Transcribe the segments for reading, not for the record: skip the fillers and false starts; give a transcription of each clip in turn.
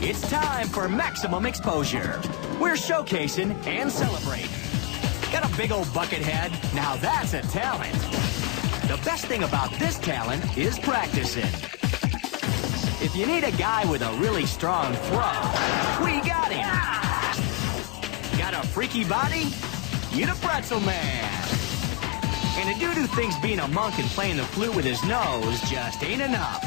It's time for maximum exposure. We're showcasing and celebrating. Got a big old bucket head? Now that's a talent. The best thing about this talent is practicing. If you need a guy with a really strong throw, we got him. Got a freaky body? You the pretzel man. And a dude who thinks being a monk and playing the flute with his nose just ain't enough.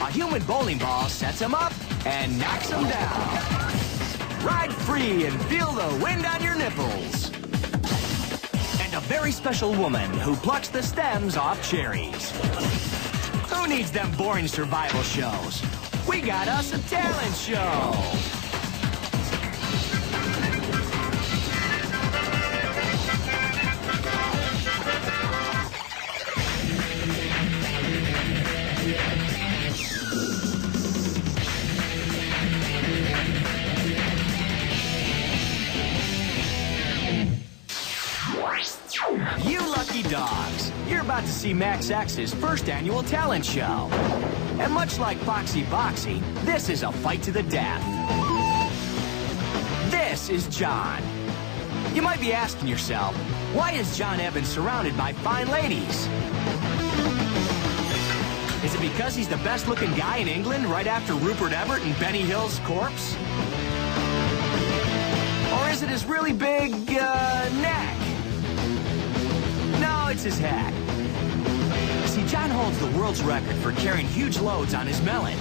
A human bowling ball sets him up and knocks him down. Ride free and feel the wind on your nipples. And a very special woman who plucks the stems off cherries. Who needs them boring survival shows? We got us a talent show. You lucky dogs, you're about to see Max X's first annual talent show. And much like Foxy Boxy, this is a fight to the death. This is John. You might be asking yourself, why is John Evans surrounded by fine ladies? Is it because he's the best looking guy in England right after Rupert Everett and Benny Hill's corpse? Or is it his really big, neck? No, it's his hat. See, John holds the world's record for carrying huge loads on his melon.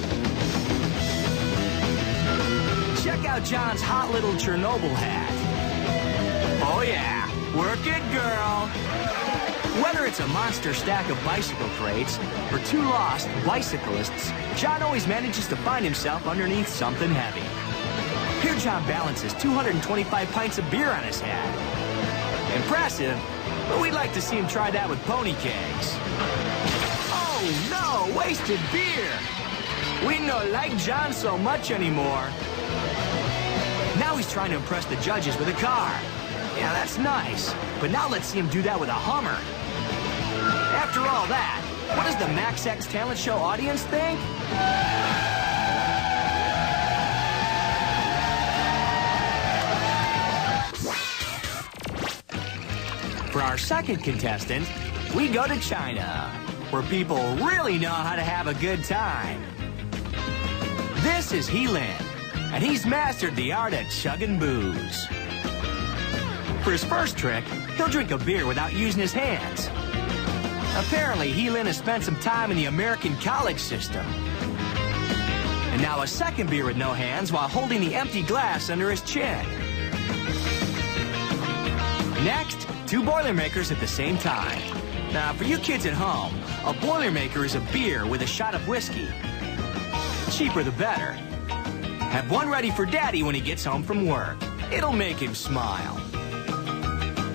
Check out John's hot little Chernobyl hat. Oh yeah, work it, girl. Whether it's a monster stack of bicycle crates or two lost bicyclists, John always manages to find himself underneath something heavy. Here John balances 225 pints of beer on his hat. Impressive, but we'd like to see him try that with pony kegs. Oh no, wasted beer! We don't like John so much anymore. Now he's trying to impress the judges with a car. Yeah, that's nice, but now let's see him do that with a Hummer. After all that, what does the Max X Talent Show audience think? For our second contestant, we go to China, where people really know how to have a good time. This is Hiiii, and he's mastered the art of chugging booze. For his first trick, he'll drink a beer without using his hands. Apparently, Hiiii has spent some time in the American college system. And now a second beer with no hands while holding the empty glass under his chin. Next, two Boilermakers at the same time. Now, for you kids at home, a Boilermaker is a beer with a shot of whiskey. Cheaper the better. Have one ready for Daddy when he gets home from work. It'll make him smile.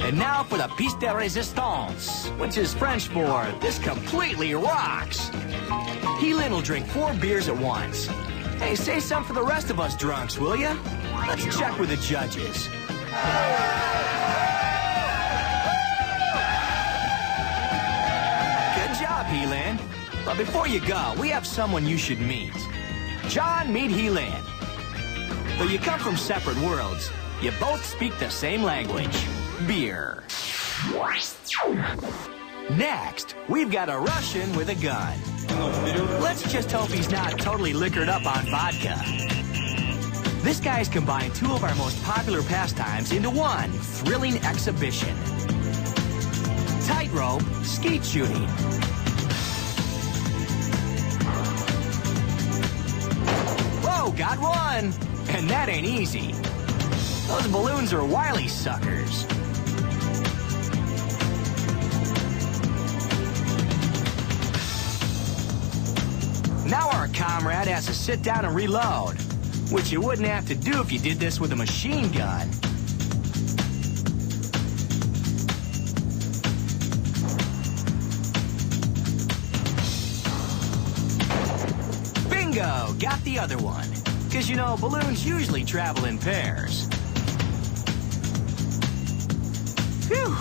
And now for the piece de resistance, which is French for this completely rocks. Hiiii will drink 4 beers at once. Hey, say something for the rest of us drunks, will ya? Let's check with the judges. Good job, Hiiii. But before you go, we have someone you should meet. John, meet Hiiii. Though you come from separate worlds, you both speak the same language. Beer. Next, we've got a Russian with a gun. Let's just hope he's not totally liquored up on vodka. This guy's combined 2 of our most popular pastimes into one thrilling exhibition. Tightrope skeet shooting. Whoa, got one! And that ain't easy. Those balloons are wily suckers. Now our comrade has to sit down and reload, which you wouldn't have to do if you did this with a machine gun. Bingo! Got the other one. Because, you know, balloons usually travel in pairs. Phew!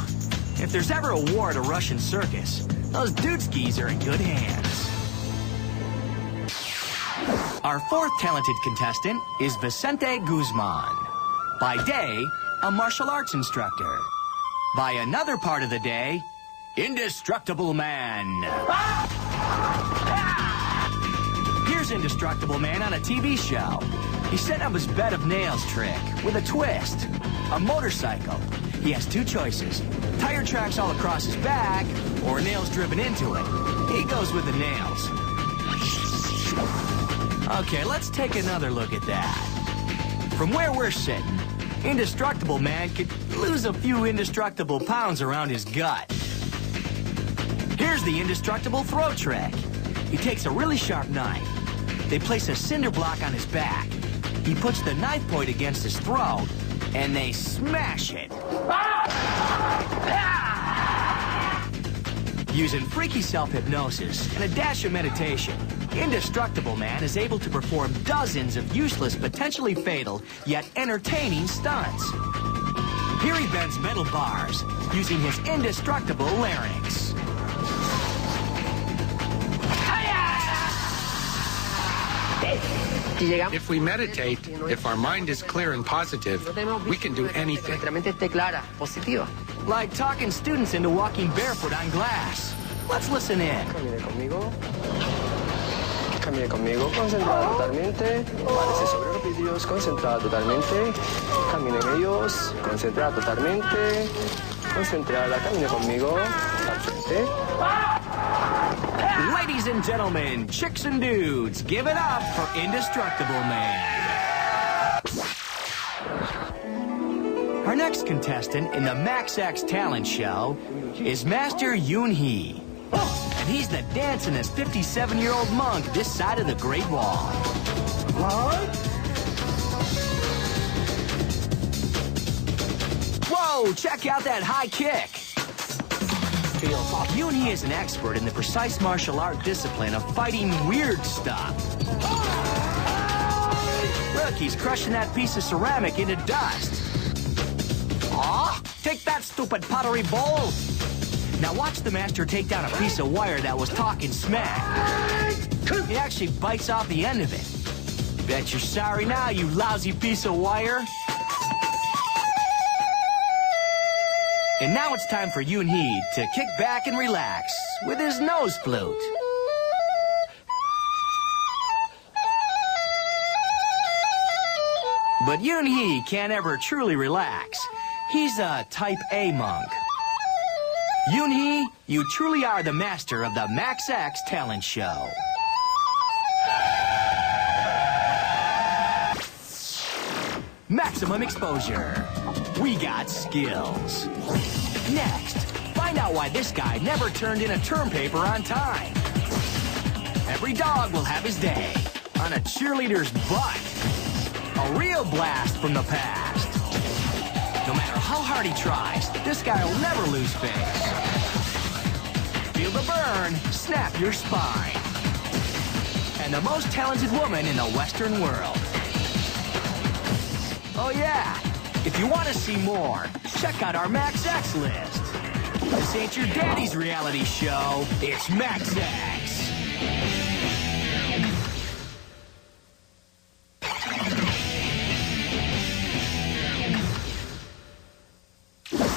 If there's ever a war at a Russian circus, those dudeskis are in good hands. Our fourth talented contestant is Vicente Guzman. By day, a martial arts instructor. By another part of the day, Indestructible Man. Here's Indestructible Man on a TV show. He's setting up his bed of nails trick with a twist. A motorcycle. He has two choices. Tire tracks all across his back, or nails driven into it. He goes with the nails. Okay, let's take another look at that. From where we're sitting, Indestructible Man could lose a few indestructible pounds around his gut. Here's the indestructible throw trick. He takes a really sharp knife. They place a cinder block on his back. He puts the knife point against his throat, and they smash it. Using freaky self-hypnosis and a dash of meditation, Indestructible Man is able to perform dozens of useless, potentially fatal, yet entertaining stunts. Here he bends metal bars using his indestructible larynx. If we meditate, if our mind is clear and positive, we can do anything. Like talking students into walking barefoot on glass. Let's listen in. Camine conmigo, concentrada totalmente. Parece sobre los vídeos, concentrada totalmente. Camine en ellos, concentrada totalmente. Concentrada, camine conmigo. Al frente. Ladies and gentlemen, chicks and dudes, give it up for Indestructible Man. Our next contestant in the Max X talent show is Master Hiiii. And he's the dancingest 57-year-old monk this side of the Great Wall. Whoa, check out that high kick. Hiiii is an expert in the precise martial art discipline of fighting weird stuff. Look, he's crushing that piece of ceramic into dust. Aw, take that, stupid pottery bowl. Now watch the master take down a piece of wire that was talking smack. He actually bites off the end of it. Bet you're sorry now, you lousy piece of wire. And now it's time for Hiiii to kick back and relax with his nose flute. But Hiiii can't ever truly relax. He's a type A monk. Hiiii, you truly are the master of the Max X talent show. Maximum exposure. We got skills. Next, find out why this guy never turned in a term paper on time. Every dog will have his day on a cheerleader's butt. A real blast from the past. No matter how hard he tries, this guy will never lose face. Feel the burn, snap your spine. And the most talented woman in the Western world. Oh yeah, if you want to see more, check out our Max X list. This ain't your daddy's reality show, it's Max X.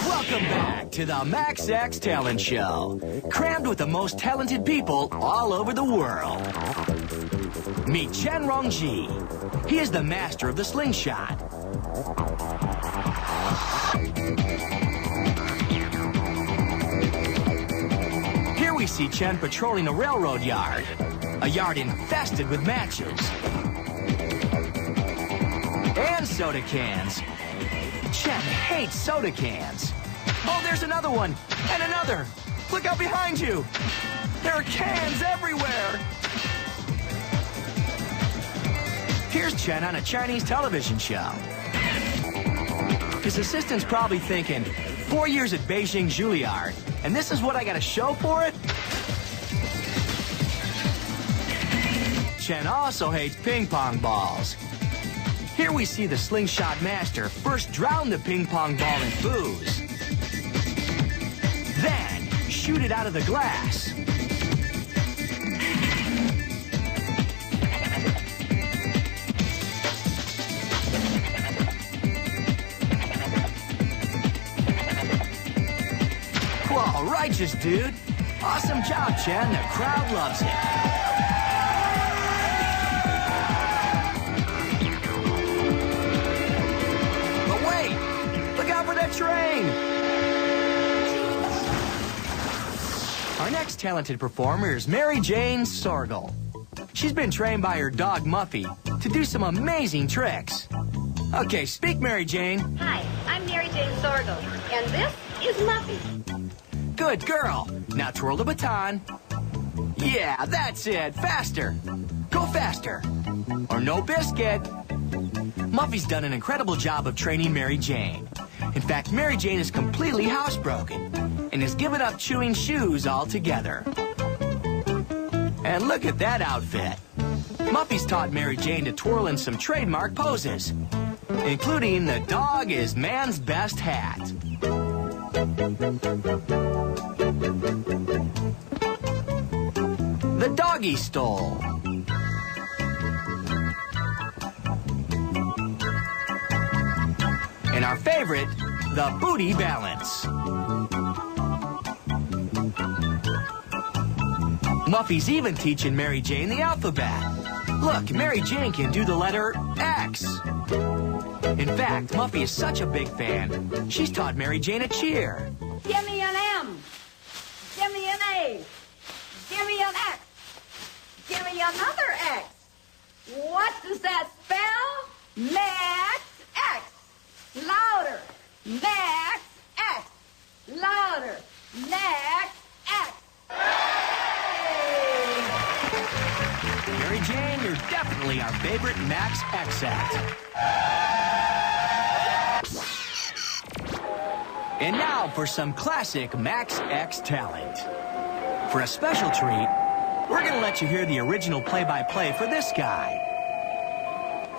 Welcome back to the Max X Talent Show, crammed with the most talented people all over the world. Meet Chen Rongji. He is the master of the slingshot. Here we see Chen patrolling a railroad yard, a yard infested with matches and soda cans. Chen hates soda cans. Oh, there's another one, and another. Look out behind you. There are cans everywhere. Here's Chen on a Chinese television show. His assistant's probably thinking, 4 years at Beijing Juilliard, and this is what I got to show for it? Chen also hates ping pong balls. Here we see the slingshot master first drown the ping pong ball in booze. Then shoot it out of the glass. Wow, righteous, dude. Awesome job, Chen. The crowd loves it. But wait! Look out for that train! Our next talented performer is Mary Jane Sorgel. She's been trained by her dog, Muffy, to do some amazing tricks. Okay, speak, Mary Jane. Hi, I'm Mary Jane Sorgel, and this is Muffy. Good girl. Now twirl the baton. Yeah, that's it. Faster. Go faster. Or no biscuit. Muffy's done an incredible job of training Mary Jane. In fact, Mary Jane is completely housebroken and has given up chewing shoes altogether. And look at that outfit. Muffy's taught Mary Jane to twirl in some trademark poses, including the dog is man's best hat. The doggy stole. And our favorite, the booty balance. Muffy's even teaching Mary Jane the alphabet. Look, Mary Jane can do the letter X. In fact, Muffy is such a big fan, she's taught Mary Jane a cheer. Give me an M. Give me an A. Give me an X. Give me another X. What does that spell? Max X. Louder. Max X. Louder. Max X. Mary Jane, you're definitely our favorite Max X act. And now for some classic Max X talent. For a special treat, we're going to let you hear the original play-by-play for this guy.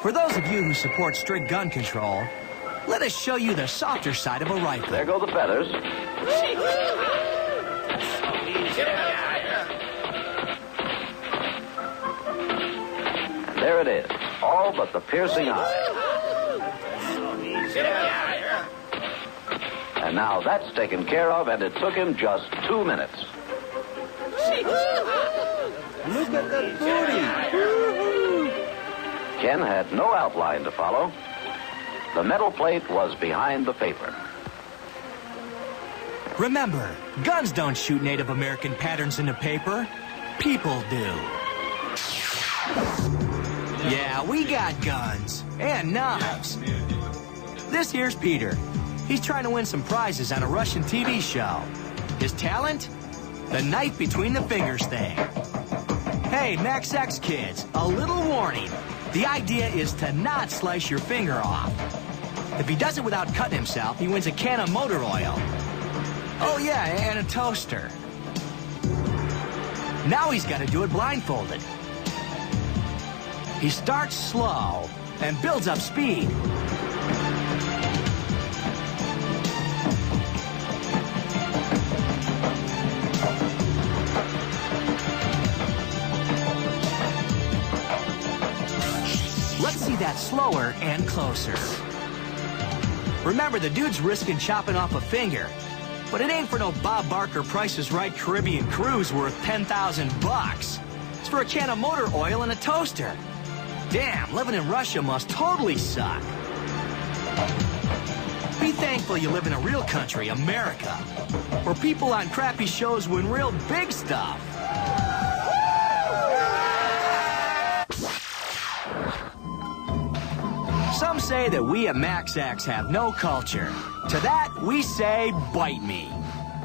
For those of you who support strict gun control, let us show you the softer side of a rifle. There go the feathers. There it is, all but the piercing eye. And now that's taken care of, and it took him just 2 minutes. Look at that booty. Ken had no outline to follow. The metal plate was behind the paper. Remember, guns don't shoot Native American patterns into paper. People do. Yeah, we got guns and knives. This here's Peter. He's trying to win some prizes on a Russian TV show. His talent? The knife between the fingers thing. Hey, Max X kids, a little warning. The idea is to not slice your finger off. If he does it without cutting himself, he wins a can of motor oil. Oh yeah, and a toaster. Now he's got to do it blindfolded. He starts slow and builds up speed. Let's see that slower and closer. Remember, the dude's risking chopping off a finger, but it ain't for no Bob Barker Price is Right Caribbean cruise worth 10,000 bucks. It's for a can of motor oil and a toaster. Damn, living in Russia must totally suck. Be thankful you live in a real country, America, where people on crappy shows win real big stuff. Some say that we at Max X have no culture. To that, we say, bite me.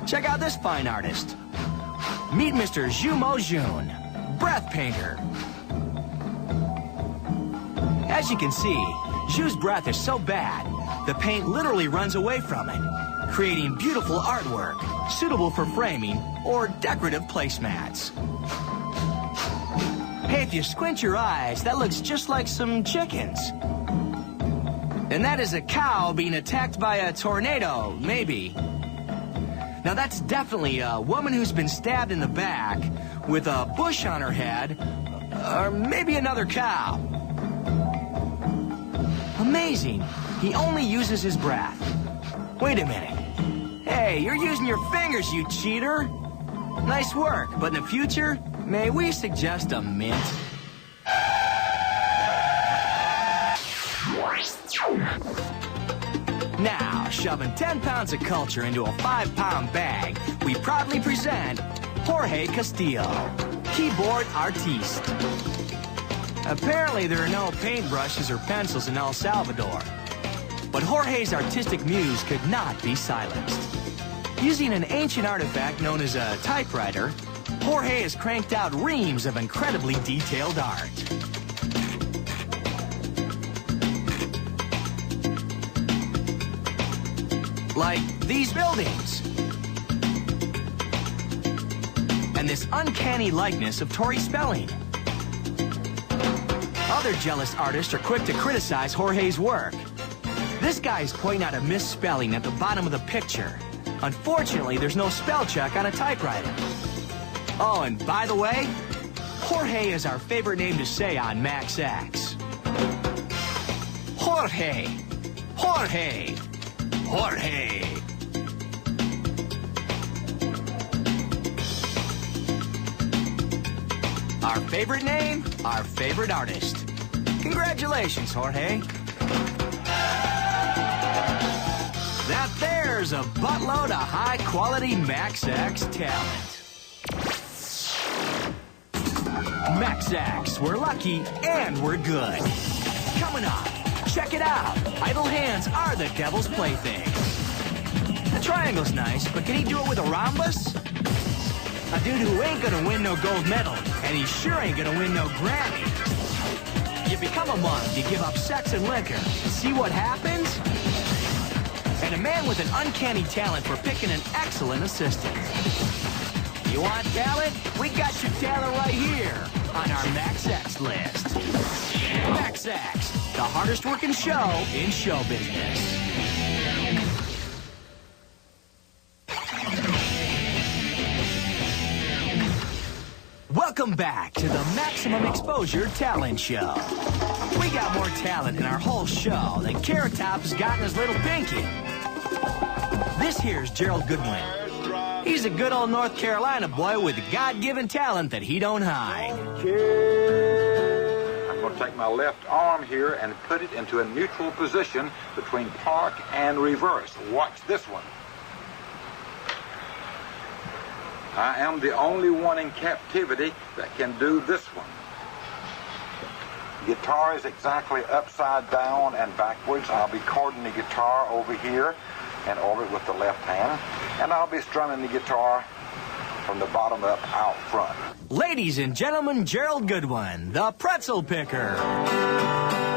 Check out this fine artist. Meet Mr. Zhumo Jun, breath painter. As you can see, Zhu's breath is so bad, the paint literally runs away from it, creating beautiful artwork, suitable for framing or decorative placemats. Hey, if you squint your eyes, that looks just like some chickens. And that is a cow being attacked by a tornado, maybe. Now that's definitely a woman who's been stabbed in the back with a bush on her head, or maybe another cow. Amazing. He only uses his breath. Wait a minute. Hey, Hey, you're using your fingers, you cheater. Nice work, but in the future, may we suggest a mint? Now, shoving 10 pounds of culture into a 5-pound bag, we proudly present Jorge Castillo, keyboard artiste. Apparently, there are no paintbrushes or pencils in El Salvador. But Jorge's artistic muse could not be silenced. Using an ancient artifact known as a typewriter, Jorge has cranked out reams of incredibly detailed art. Like these buildings. And this uncanny likeness of Tori Spelling. Other jealous artists are quick to criticize Jorge's work. This guy's pointing out a misspelling at the bottom of the picture. Unfortunately, there's no spell check on a typewriter. Oh, and by the way, Jorge is our favorite name to say on Max X. Jorge. Jorge. Jorge. Our favorite name, our favorite artist. Congratulations, Jorge. That there's a buttload of high-quality Max X talent. Max X, we're lucky and we're good. Coming up, check it out. Idle hands are the devil's plaything. The triangle's nice, but can he do it with a rhombus? A dude who ain't gonna win no gold medal, and he sure ain't gonna win no Grammy. You become a monk, you give up sex and liquor. See what happens? And a man with an uncanny talent for picking an excellent assistant. You want talent? We got your talent right here on our Max X list. Max X, the hardest working show in show business. Welcome back to the Maximum Exposure Talent Show. We got more talent in our whole show than Carrot Top has got in his little pinky. This here's Gerald Goodwin. He's a good old North Carolina boy with God-given talent that he don't hide. I'm going to take my left arm here and put it into a neutral position between park and reverse. Watch this one. I am the only one in captivity that can do this one. Guitar is exactly upside down and backwards. I'll be chording the guitar over here and over it with the left hand, and I'll be strumming the guitar from the bottom up out front. Ladies and gentlemen, Gerald Goodwin, the pretzel picker.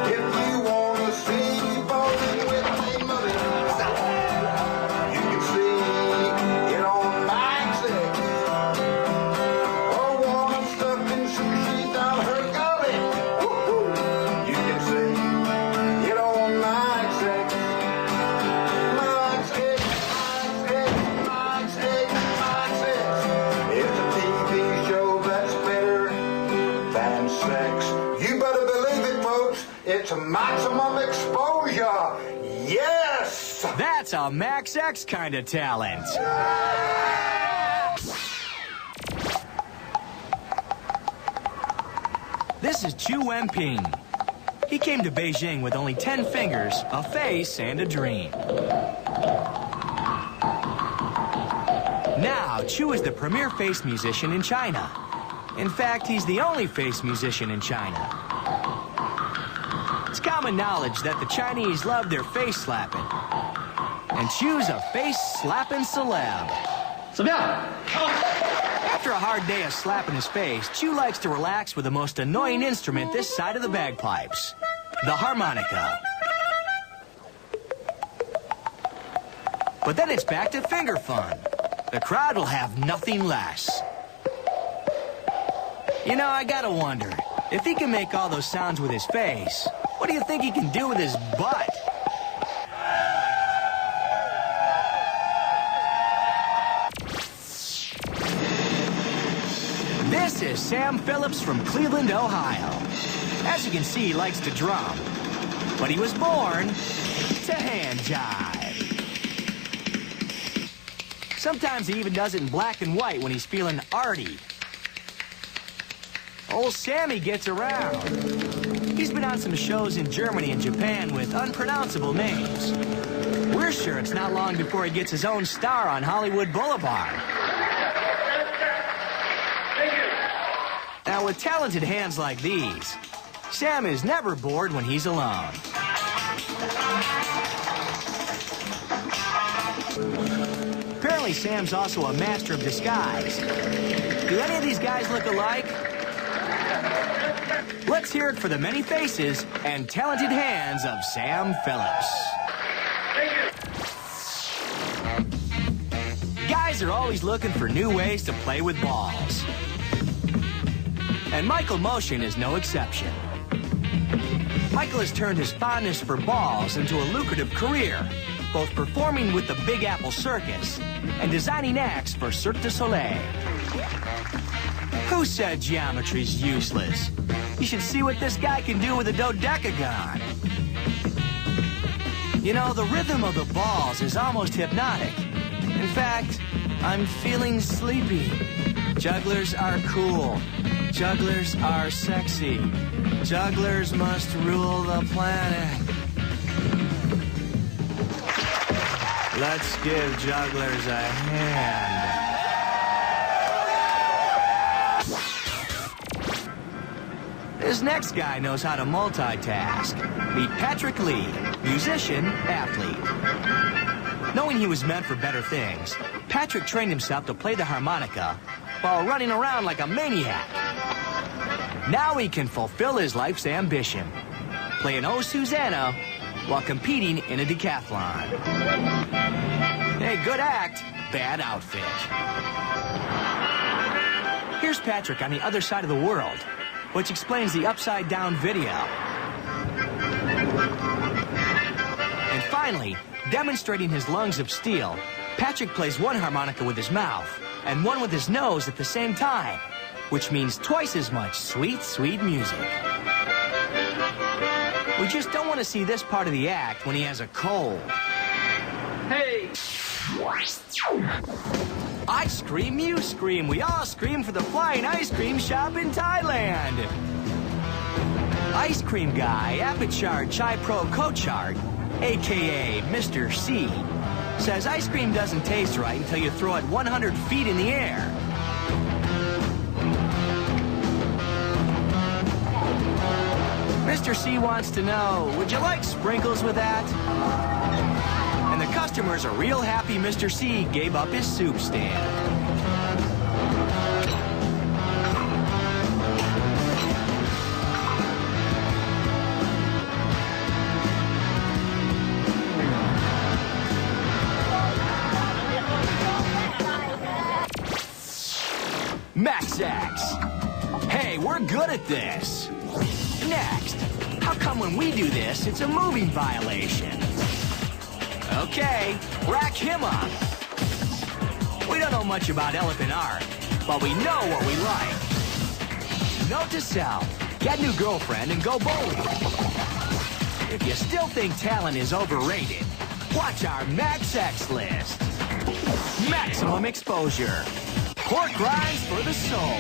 If you want to see me bowling with me, mother, you can see it on Max X. Or warm stuffing sushi down her gully. Woo-hoo. You can see it on Max X. Max X, Max X, Max X, Max X. It's a TV show that's better than sex. You better believe it, folks. It's a maximum exposure. Yes! That's a Max X kind of talent. This is Chu Wenping. He came to Beijing with only 10 fingers, a face, and a dream. Now, Chu is the premier face musician in China. In fact, he's the only face musician in China. It's common knowledge that the Chinese love their face slapping. And Chu's a face-slapping celeb. After a hard day of slapping his face, Chu likes to relax with the most annoying instrument this side of the bagpipes, the harmonica. But then it's back to finger fun. The crowd will have nothing less. You know, I gotta wonder, if he can make all those sounds with his face, what do you think he can do with his butt? This is Sam Phillips from Cleveland, Ohio. As you can see, he likes to drum, but he was born to hand jive. Sometimes he even does it in black and white when he's feeling arty. Old Sammy gets around. He's been on some shows in Germany and Japan with unpronounceable names. We're sure it's not long before he gets his own star on Hollywood Boulevard. Now, with talented hands like these, Sam is never bored when he's alone. Apparently, Sam's also a master of disguise. Do any of these guys look alike? Let's hear it for the many faces and talented hands of Sam Phillips. Guys are always looking for new ways to play with balls. And Michael Motion is no exception. Michael has turned his fondness for balls into a lucrative career, both performing with the Big Apple Circus and designing acts for Cirque du Soleil. Who said geometry's useless? You should see what this guy can do with a dodecagon. You know, the rhythm of the balls is almost hypnotic. In fact, I'm feeling sleepy. Jugglers are cool. Jugglers are sexy. Jugglers must rule the planet. Let's give jugglers a hand. This next guy knows how to multitask. Meet Patrick Lee, musician, athlete. Knowing he was meant for better things, Patrick trained himself to play the harmonica while running around like a maniac. Now he can fulfill his life's ambition, playing Oh Susanna while competing in a decathlon. Hey, good act, bad outfit. Here's Patrick on the other side of the world, which explains the upside-down video. And finally, demonstrating his lungs of steel, Patrick plays one harmonica with his mouth and one with his nose at the same time, which means twice as much sweet, sweet music. We just don't want to see this part of the act when he has a cold. Hey! I scream, you scream. We all scream for the flying ice cream shop in Thailand. Ice cream guy, Apachard Chai Pro Kochard, a.k.a. Mr. C, says ice cream doesn't taste right until you throw it 100 feet in the air. Mr. C wants to know, would you like sprinkles with that? And the customers are real happy Mr. C gave up his soup stand. Max X. Hey, we're good at this. Next, how come when we do this, it's a moving violation? Okay, rack him up. We don't know much about elephant art, but we know what we like. Note to self, get a new girlfriend and go bowling. If you still think talent is overrated, watch our Max X list. Maximum exposure. Pork rinds for the soul.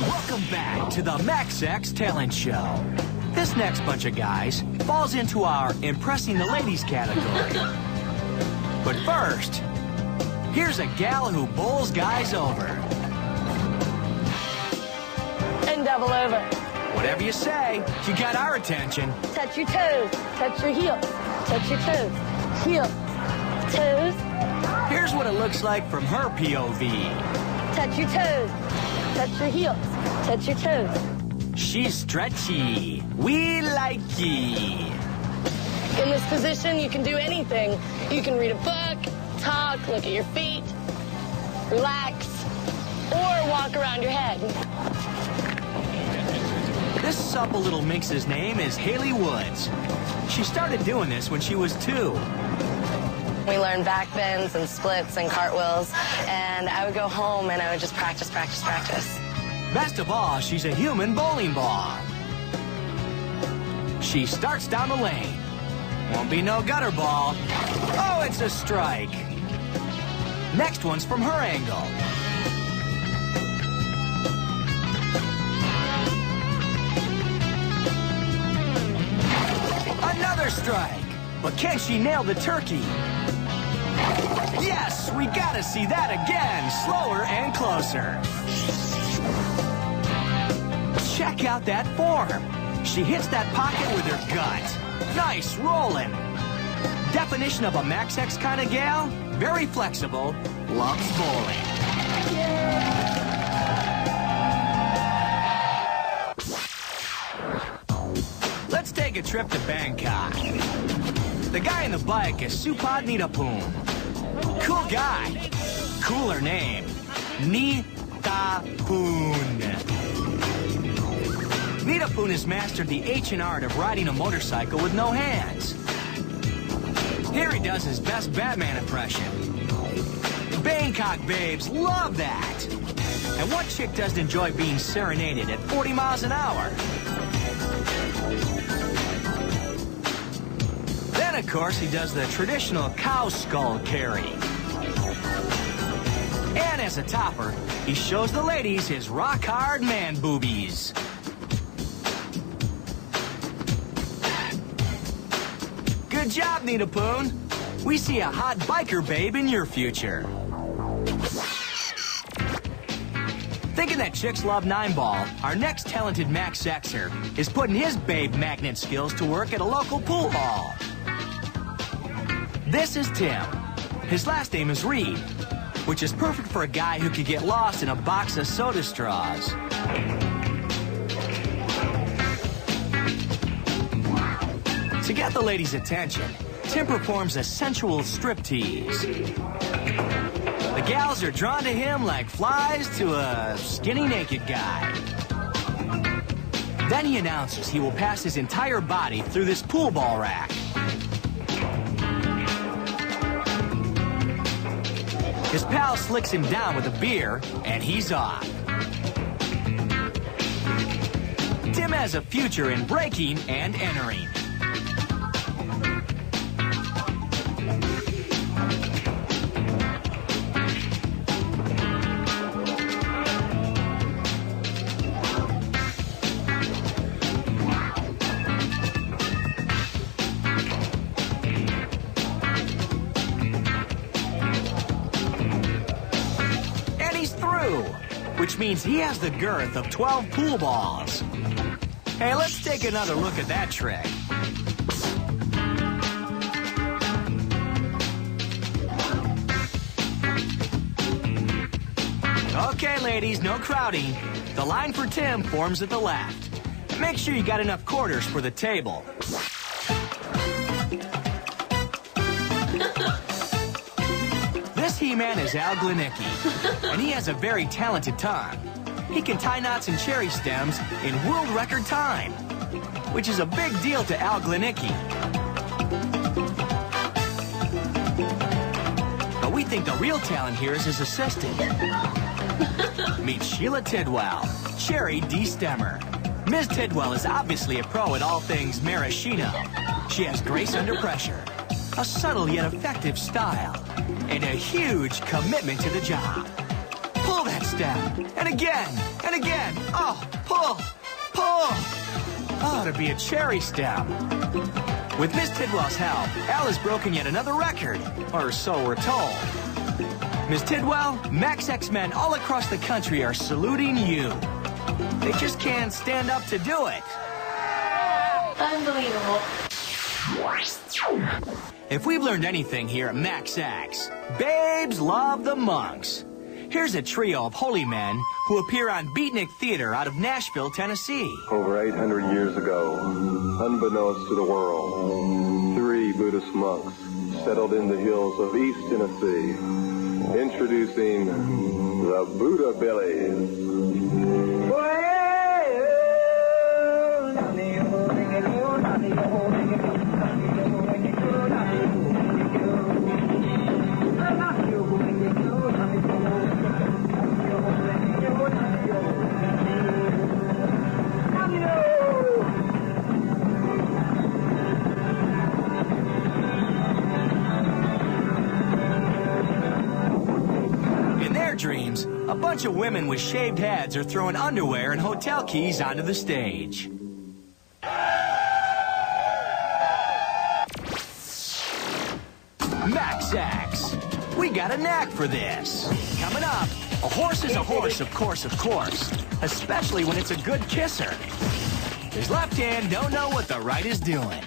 Welcome back to the Max X Talent Show. This next bunch of guys falls into our impressing the ladies category. But first, here's a gal who bowls guys over. And double over. Whatever you say, you got our attention. Touch your toes. Touch your heels. Touch your toes. Heels. Toes. Here's what it looks like from her POV. Touch your toes. Touch your heels. Touch your toes. She's stretchy. We like ye. In this position, you can do anything. You can read a book, talk, look at your feet, relax, or walk around your head. This supple little minx's name is Haley Woods. She started doing this when she was 2. We learned back bends and splits and cartwheels, and I would go home and I would just practice, practice, practice. Best of all, she's a human bowling ball. She starts down the lane. Won't be no gutter ball. Oh, it's a strike. Next one's from her angle. Another strike. But can she nail the turkey? Yes, we gotta see that again. Slower and closer. Check out that form. She hits that pocket with her gut. Nice rolling. Definition of a Max X kind of gal? Very flexible, loves bowling. Let's take a trip to Bangkok. The guy on the bike is Supad Nitapoon. Cool guy. Cooler name. Nitapoon. Nitapoon has mastered the ancient art of riding a motorcycle with no hands. Here he does his best Batman impression. Bangkok babes love that. And what chick doesn't enjoy being serenaded at 40 miles an hour? Then, of course, he does the traditional cow skull carry. And as a topper, he shows the ladies his rock-hard man boobies. Good job, Nitapoon. We see a hot biker babe in your future. Thinking that chicks love 9-ball, our next talented Max Xer is putting his babe magnet skills to work at a local pool hall. This is Tim. His last name is Reed, which is perfect for a guy who could get lost in a box of soda straws. To get the ladies' attention, Tim performs a sensual striptease. The gals are drawn to him like flies to a skinny naked guy. Then he announces he will pass his entire body through this pool ball rack. His pal slicks him down with a beer, and he's off. Tim has a future in breaking and entering. Which means he has the girth of 12 pool balls. Hey, let's take another look at that trick. Okay, ladies, no crowding. The line for Tim forms at the left. Make sure you got enough quarters for the table. This He-Man is Al Glenicki, and he has a very talented tongue. He can tie knots and cherry stems in world record time, which is a big deal to Al Glenicki. But we think the real talent here is his assistant. Meet Sheila Tidwell, Cherry D. Stemmer. Ms. Tidwell is obviously a pro at all things maraschino. She has grace under pressure, a subtle yet effective style, and a huge commitment to the job. Pull that stem, and again, and again. Oh, pull, pull. Oh, to be a cherry stem. With Miss Tidwell's help, Al has broken yet another record, or so we're told. Miss Tidwell, Max X-Men all across the country are saluting you. They just can't stand up to do it. Unbelievable. If we've learned anything here at Max X, babes love the monks. Here's a trio of holy men who appear on Beatnik Theater out of Nashville, Tennessee. Over 800 years ago, unbeknownst to the world, 3 Buddhist monks settled in the hills of East Tennessee, introducing the Buddha Billies. their dreams, a bunch of women with shaved heads are throwing underwear and hotel keys onto the stage. Max X. We got a knack for this. Coming up, a horse is a horse, of course, especially when it's a good kisser. His left hand don't know what the right is doing.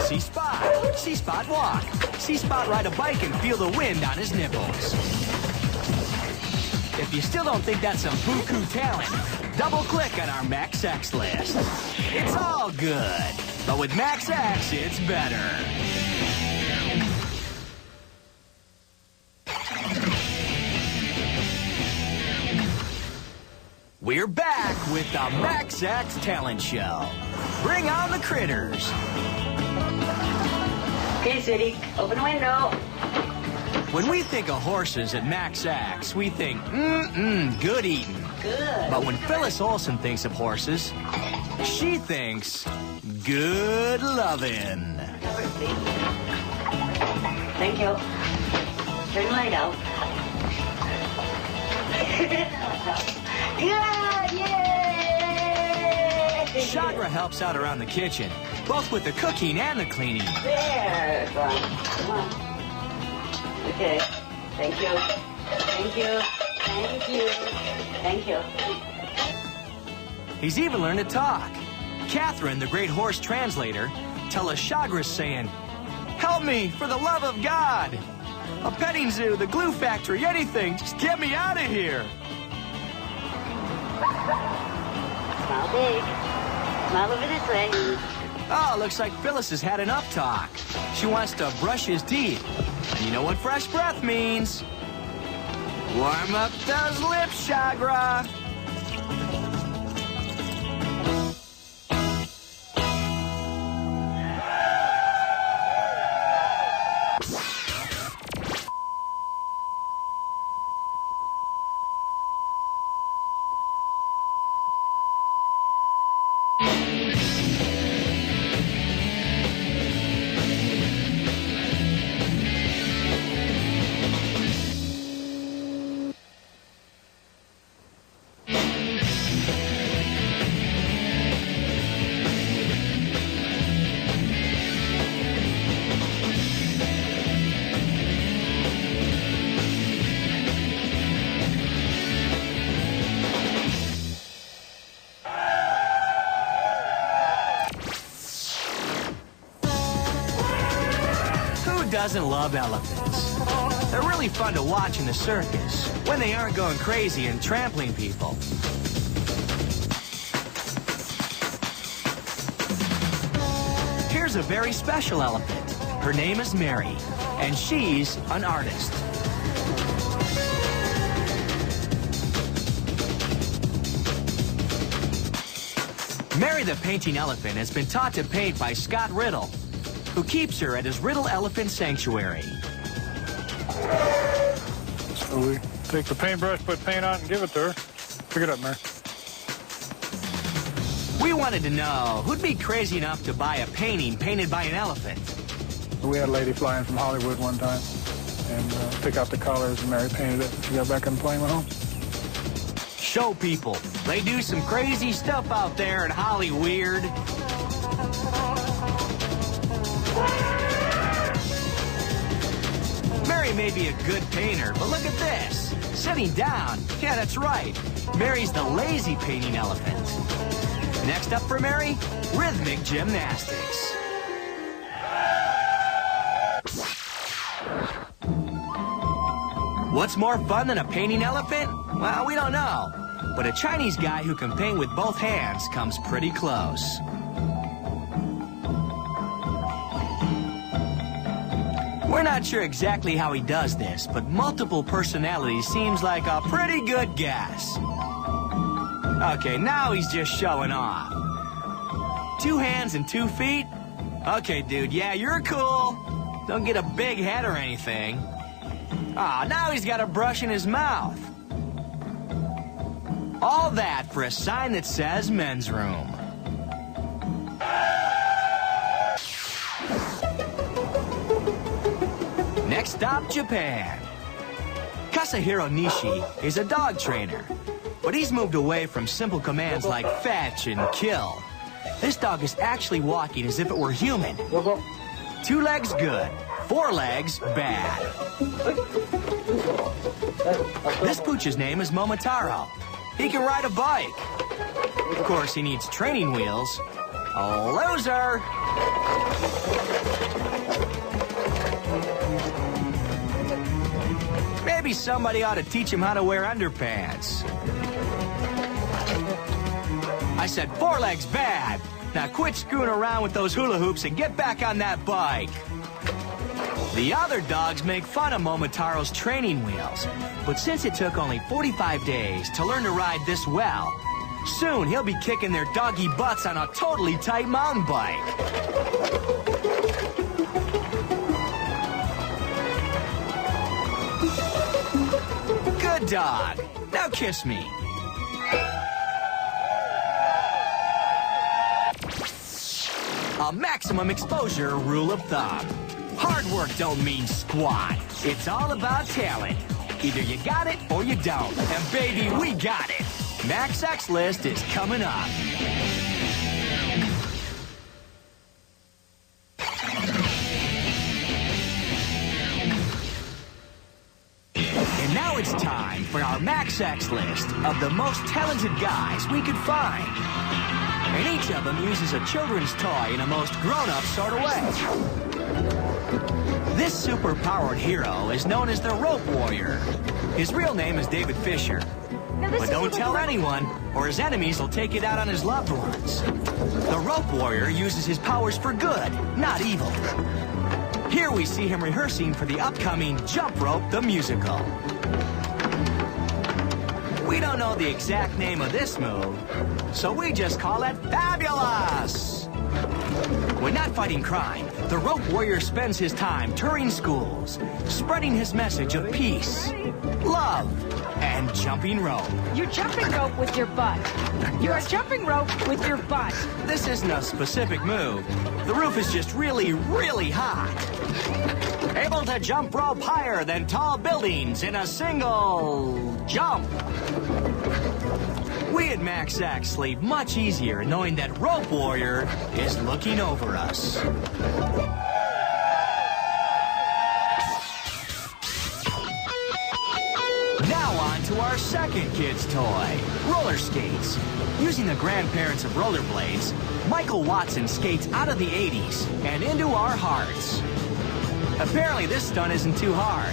C-Spot walk. C-Spot ride a bike and feel the wind on his nipples. If you still don't think that's some buku talent, double-click on our Max X list. It's all good, but with Max X, it's better. We're back with the Max X Talent Show. Bring on the critters. Okay, City, open the window. When we think of horses at Max X, we think, good eating. Good. But when Phyllis Olsen thinks of horses, she thinks, good loving. Cover it, please. Thank you. Turn the light out. Good, yay! Chagra helps out around the kitchen, both with the cooking and the cleaning. There, come on. Okay, thank you. Thank you. Thank you. Thank you. He's even learned to talk. Catherine, the great horse translator, tell us Chagra's saying, help me, for the love of God. A petting zoo, the glue factory, anything, just get me out of here. Smile big. Smile over this way. Oh, looks like Phyllis has had enough talk. She wants to brush his teeth. And you know what fresh breath means. Warm up those lips, Chagra. Doesn't love elephants. They're really fun to watch in the circus when they aren't going crazy and trampling people. Here's a very special elephant. Her name is Mary, and she's an artist. Mary the painting elephant has been taught to paint by Scott Riddle, who keeps her at his Riddle Elephant Sanctuary. So we take the paintbrush, put paint on it, and give it to her. Pick it up, Mary. We wanted to know who'd be crazy enough to buy a painting painted by an elephant. We had a lady fly in from Hollywood one time and pick out the colors, and Mary painted it. She got back on the plane and went home. Show people. They do some crazy stuff out there in Hollyweird. Mary may be a good painter, but look at this. Sitting down. Yeah, that's right. Mary's the lazy painting elephant. Next up for Mary, rhythmic gymnastics. What's more fun than a painting elephant? Well, we don't know. But a Chinese guy who can paint with both hands comes pretty close. We're not sure exactly how he does this, but multiple personalities seems like a pretty good guess. Okay, now he's just showing off. 2 hands and 2 feet? Okay, dude, yeah, you're cool. Don't get a big head or anything. Ah, now he's got a brush in his mouth. All that for a sign that says men's room. Next stop, Japan. Kasahiro Nishi is a dog trainer, but he's moved away from simple commands like fetch and kill. This dog is actually walking as if it were human. 2 legs good, 4 legs bad. This pooch's name is Momotaro. He can ride a bike. Of course, he needs training wheels. A loser! Maybe somebody ought to teach him how to wear underpants. I said 4 legs bad. Now quit screwing around with those hula hoops and get back on that bike. The other dogs make fun of Momotaro's training wheels, but since it took only 45 days to learn to ride this well, soon he'll be kicking their doggy butts on a totally tight mountain bike. Good dog. Now kiss me. A maximum exposure rule of thumb. Hard work don't mean squat. It's all about talent. Either you got it or you don't. And baby, we got it. Max X List is coming up. And now it's time for our Max X List of the most talented guys we could find. And each of them uses a children's toy in a most grown-up sort of way. This super-powered hero is known as the Rope Warrior. His real name is David Fisher. But don't tell anyone, or his enemies will take it out on his loved ones. The Rope Warrior uses his powers for good, not evil. Here we see him rehearsing for the upcoming Jump Rope the Musical. We don't know the exact name of this move, so we just call it Fabulous! When not fighting crime, the Rope Warrior spends his time touring schools, spreading his message of peace, love, and jumping rope. You're jumping rope with your butt. You are jumping rope with your butt. This isn't a specific move. The roof is just really, really hot. Able to jump rope higher than tall buildings in a single jump. We at Max X sleep much easier knowing that Rope Warrior is looking over us. Now on to our second kid's toy, roller skates. Using the grandparents of rollerblades, Michael Watson skates out of the 80s and into our hearts. Apparently this stunt isn't too hard.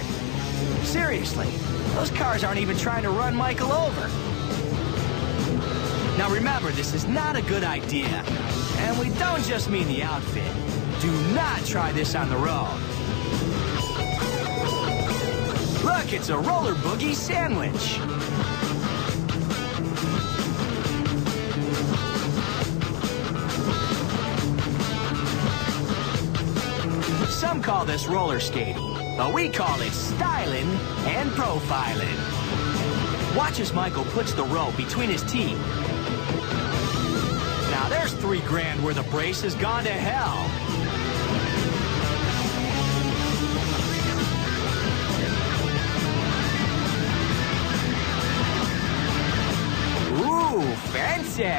Seriously, those cars aren't even trying to run Michael over. Now remember, this is not a good idea. And we don't just mean the outfit. Do not try this on the road. Look, it's a roller boogie sandwich. Some call this roller skating, but we call it styling and profiling. Watch as Michael puts the rope between his teeth. Now there's $3 worth of braces gone to hell. Ooh, fancy!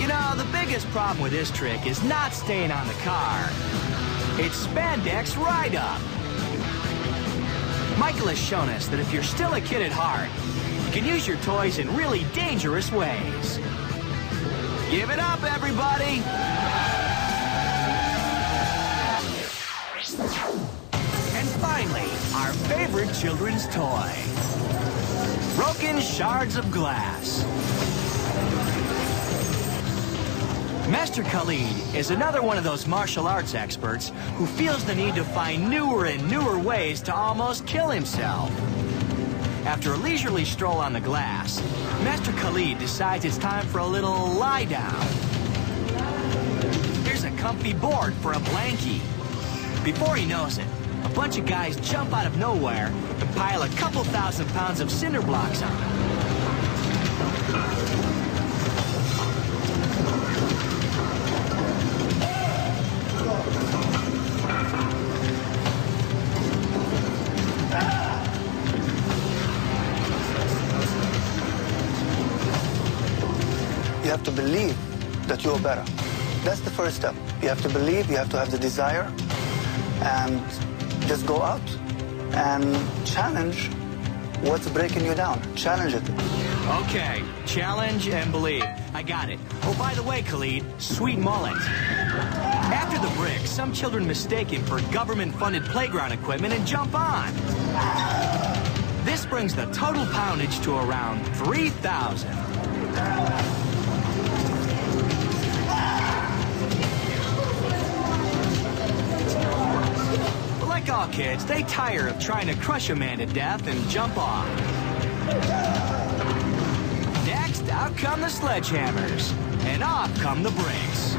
You know, the biggest problem with this trick is not staying on the car. It's spandex ride-up. Michael has shown us that if you're still a kid at heart, you can use your toys in really dangerous ways. Give it up, everybody! And finally, our favorite children's toy. Broken shards of glass. Master Khalid is another one of those martial arts experts who feels the need to find newer and newer ways to almost kill himself. After a leisurely stroll on the glass, Master Khalid decides it's time for a little lie down. Here's a comfy board for a blankie. Before he knows it, a bunch of guys jump out of nowhere and pile a couple thousand pounds of cinder blocks on him. have to believe that you're better. That's the first step. You have to believe, you have to have the desire, and just go out and challenge what's breaking you down. Challenge it. Okay, challenge and believe. I got it. Oh, by the way, Khalid, sweet mullet. After the brick, some children mistake him for government-funded playground equipment and jump on. This brings the total poundage to around 3,000. Like all kids, they tire of trying to crush a man to death and jump off. Next, out come the sledgehammers, and off come the bricks.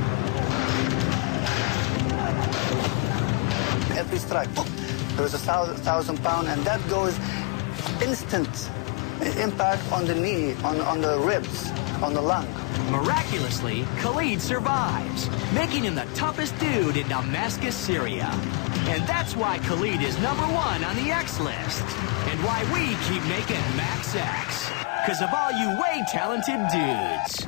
Every strike, there's 1,000 pound, and that goes instant impact on the knee, on the ribs, on the lung. Miraculously, Khalid survives, making him the toughest dude in Damascus, Syria. And that's why Khalid is #1 on the X list. And why we keep making Max X. Because of all you way talented dudes.